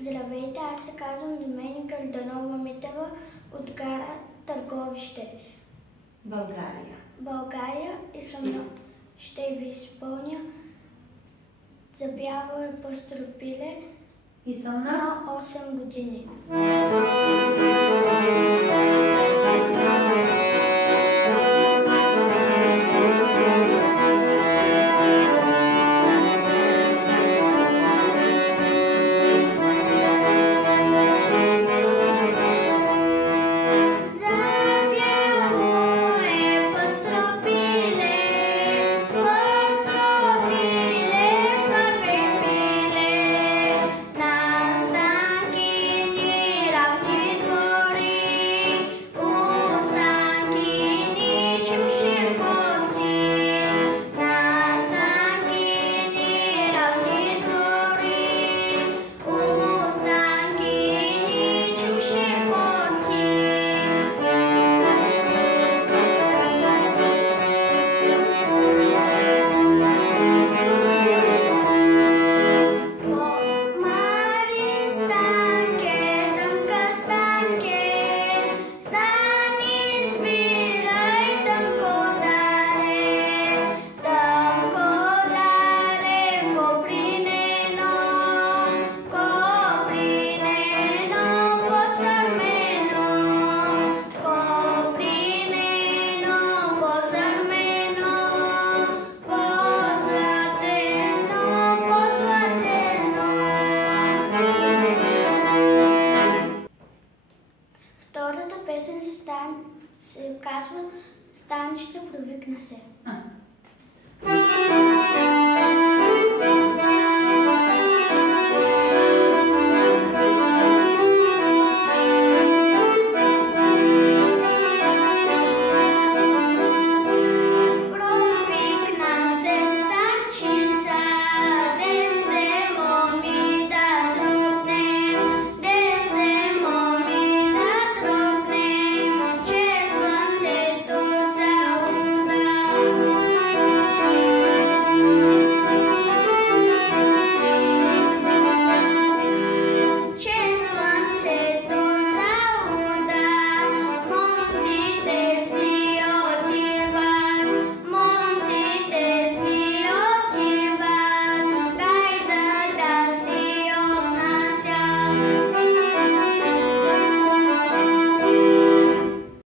Здравейте, аз се казвам Доменика Йорданова Митева от гара Търговище, България и ще ви изпълня за бяло и пастропиле и съм на 8 години. Втората песен се казва "Станчица, провикна се".